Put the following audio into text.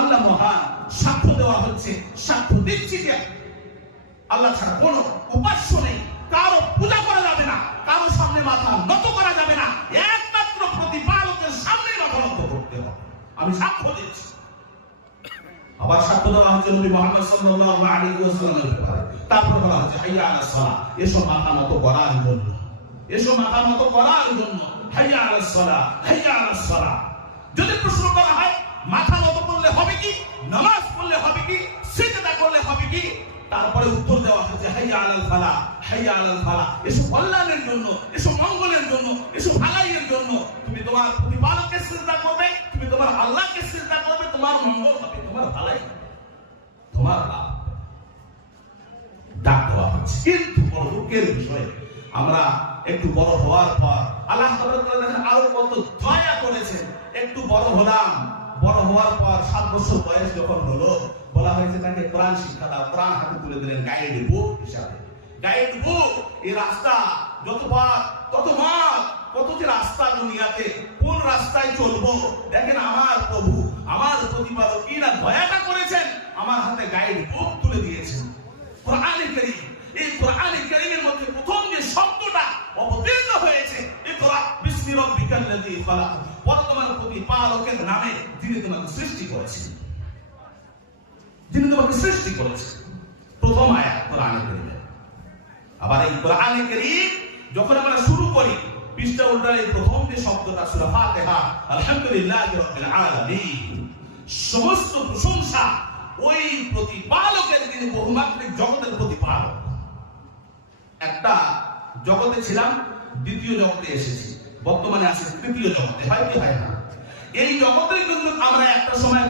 আল্লাহ মহান। সাক্ষ্য দেওয়া হচ্ছে, সাক্ষ্য দিচ্ছি যে আল্লাহ ছাড়া কোন উপাস্য নেই, কারো পূজা করা যাবে না, কারো সামনে মাথা নত করা যাবে না, একমাত্র প্রতিপালকের সামনে মাথা নত করতে হবে। আমি সাক্ষ্য দিচ্ছি। আবার সাক্ষ্য দেওয়া হচ্ছে নবী মুহাম্মদ সাল্লাল্লাহু আলাইহি ওয়াসাল্লামের ব্যাপারে। তারপর বলা হচ্ছে হাইয়া আলাস সালাহ, এসো মাথা নত করার জন্য, এসো মাথা নত করার জন্য। হাইয়া আলাস সালাহ, হাইয়া আলাস সালাহ। যদি প্রশ্ন করা হয় মাথা নত করলে হবে কি, নামাজ পড়লে হবে কি, সিজদা করলে হবে কি, তারপরে উত্তর দেওয়া হচ্ছে হাইয়া আলাল ফালাহ, হাইয়া আলাল ফালাহ। এসো কল্যাণের জন্য, এসো মঙ্গলের জন্য, এসো ভালাইয়ের জন্য। তুমি তোমার প্রতিপালককে সিজদা করবে, তুমি তোমার আল্লাহকে সিজদা করবে, তোমার মঙ্গল হবে, তোমার ভালাই হবে, তোমার লাভ। ডাক দেওয়া হচ্ছে। কিন্তু বড় দুঃখের বিষয়, আমরা একটু বড় হওয়ার পর আল্লাহ তাআলা দেখেন আরো কত দয়া করেছেন। একটু বড় হলাম, বড় হওয়ার পর 7 বছর বয়স যখন হলো, বলা হয়েছে তাকে কোরআন শিক্ষা দাও। কোরআন হাতে তুলে দিলেন গাইড বুক হিসাবে। গাইড বুক, এই রাস্তা যত পথ তত মত, কত যে রাস্তা দুনিয়াতে, কোন রাস্তায় চলবো। দেখেন আমার প্রভু, আমার প্রতিপালক কি না দয়াটা করেছেন, আমার হাতে গাইড বুক তুলে দিয়েছেন কোরআনে কারীম। এই কোরআনে কারীমের মধ্যে প্রথম যে শব্দটা অবতীর্ণ হয়েছে, ইকরা বিসমি রাব্বিকাল্লাযী খালাক, বর্তমান প্রতিপালকের নামে যিনি তোমাকে সৃষ্টি করেছেন, যিনি তোমাকে সৃষ্টি করেছেন। প্রথম আয়াত কোরআনে কারীমে। আবার এই কোরআনে কারীম যখন আমরা শুরু করি, পৃষ্ঠা উল্টালে প্রথম যে শব্দটা সূরা ফাতিহা, আলহামদুলিল্লাহি রাব্বিল আলামিন। সমস্ত প্রশংসা ওই প্রতিপালকের, যিনি বহুমাত্রিক জগতের প্রতিপালক। একটা জগতে ছিলাম, দ্বিতীয় জগতে এসেছি, বর্তমানে আছি তৃতীয় জগতে। হয় কি হয় না? এই জগতের জন্য আমরা একটা সময়